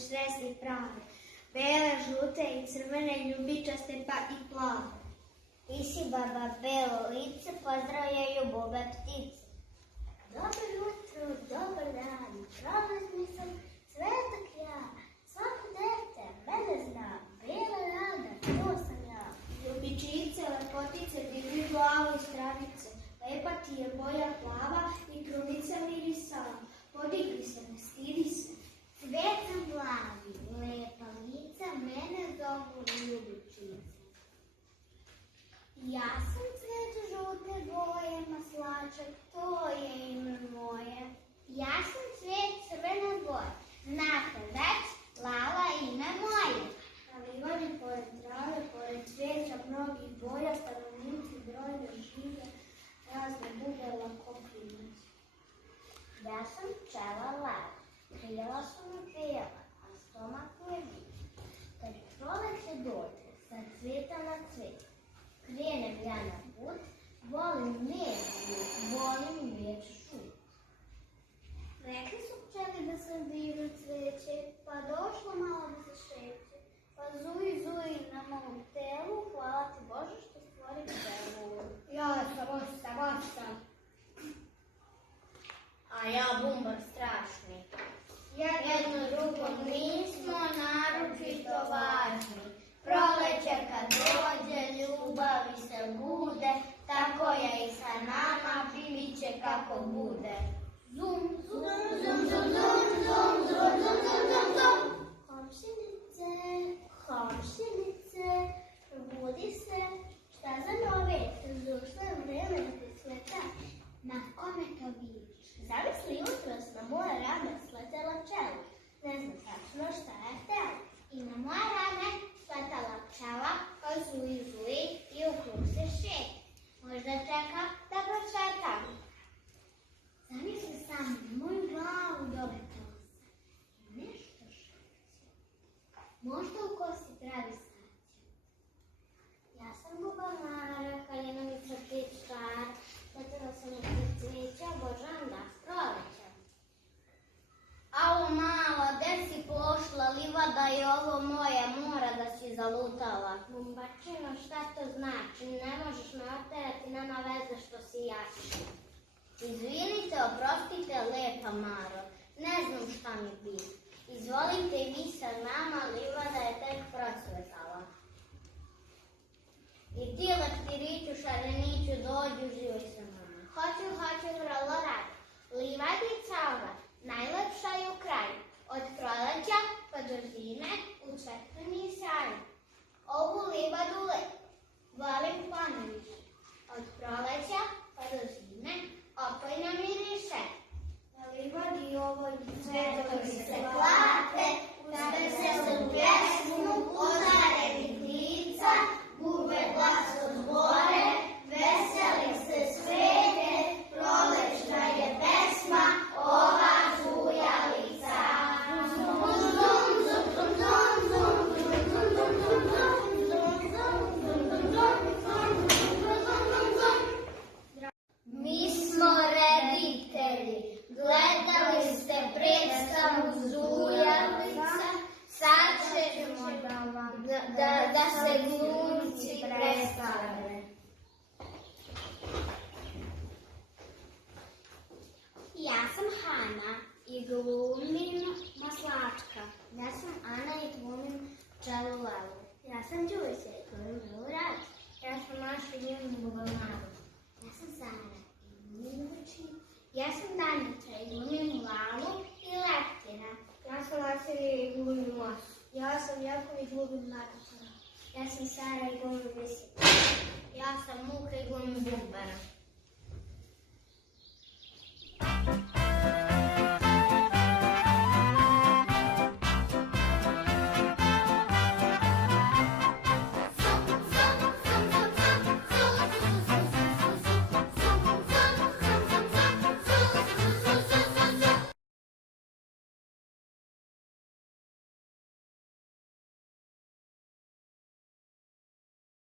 sresti prave, bele, žute i crvene, ljubičaste pa i plave. Ti si baba belo lice, pozdravljaju bube ptice. Dobro jutro, dobar dan, prolazni sam, cvetak ja, svako dete, mene zna, bela rada, to sam ja. Ljubičice, lepotice, digli glavu iz travice, lepa ti je boja plava i krunica mirisala, podigli se, ne stidi se. Cvet sam plavi, lepa lica, mene zovu ljubičice. Ja sam cvet žute boje, maslačak, to je ime moje. Ja sam cvet crvene boje, znate već, Lala ime moje. Na livadi pored trave, pored cveća mnogih boja, stanovnici brojne žive, razne bude lakoprimac. Ja sam pčela lava, krila su mi bijela, a stomak mu je bijel. Kad proleće dođe, sa cveta na cvet, krenem ja na put, volim med put, volim med šut. Rekli su pčeli da sam divno cveće, pa došlo malo da se šeće. Pa zuji, zuji na mom telu, hvala ti Bože što stvori pčelu. Ja sam osta. A ja bumbar strašni. Jedno drugom nismo naročito važni. Proleće kad dođe, ljubavi se bude, tako je i sa nama, bit će kako bude. Zum, zum, zum, zum, zum, zum, zum, zum, zum, zum, zum. Komšinice, komšinice, probudi se, šta za nove, došlo je vreme da te sveta. Na kome to vidiš? Zamisli jutros na moje rame sletela pčela, ne znam tačno šta je htela. I na moje rame sletala pčela, pa zuji, zuji i u krug se šeta. Možda čeka da prošetam. Zamisli sam na moju glavu doletela se i nešto šeće. Možda u kosi pravi saće. Ja sam bubamara, kalinovica ptičkar, letela sam u cvijeća, obožavam da prolećem. Au mala, gde si pošla, livada je ovo moje, mora da si zalutala. Bumbačino, šta to znači? Ne možeš me oterati, nema veze što si jači. Izvinite, oprostite, lepa Maro, ne znam šta mi bi. Izvolite i vi sa nama, livada je tek procvetala. I ti, lektiriću, šareniću, dođu, živaj sa nama. Hoću, vrlo rado. Livadica ova, najlepša je u kraju. Od proleća pa do zime u cvetkani sjaju. Ovu livadu volim ponajviše. Od proleća pa do zime opojno miriše. Na livadi ovoj Cvetovi se klate, uz veselu pjesmu ozarenih lica, gube glas od zbore, veseli se svete, prolećna je pesma ova zujalica. Mi smo reditelji, gledali ste predstavu Zujalica, sad ćemo da se glumci predstave. Ja sam Hana i glumim maslačka. Ja sam Ana i glumim pčelu Lalu. Ja sam Đujica i glumim Belu Radu. Ja sam Maša i glumim bubamaru. Ja sam Sara i glumim Vučinu. Ja sam Danica i glumim Lalu i Leptira. Ja sam Vasilija i glumim Lasu. Ja sam Jakov i glumim Matičara. Ja sam Sara i glumim Visiku. Ja sam Muka i glumim Bumbara.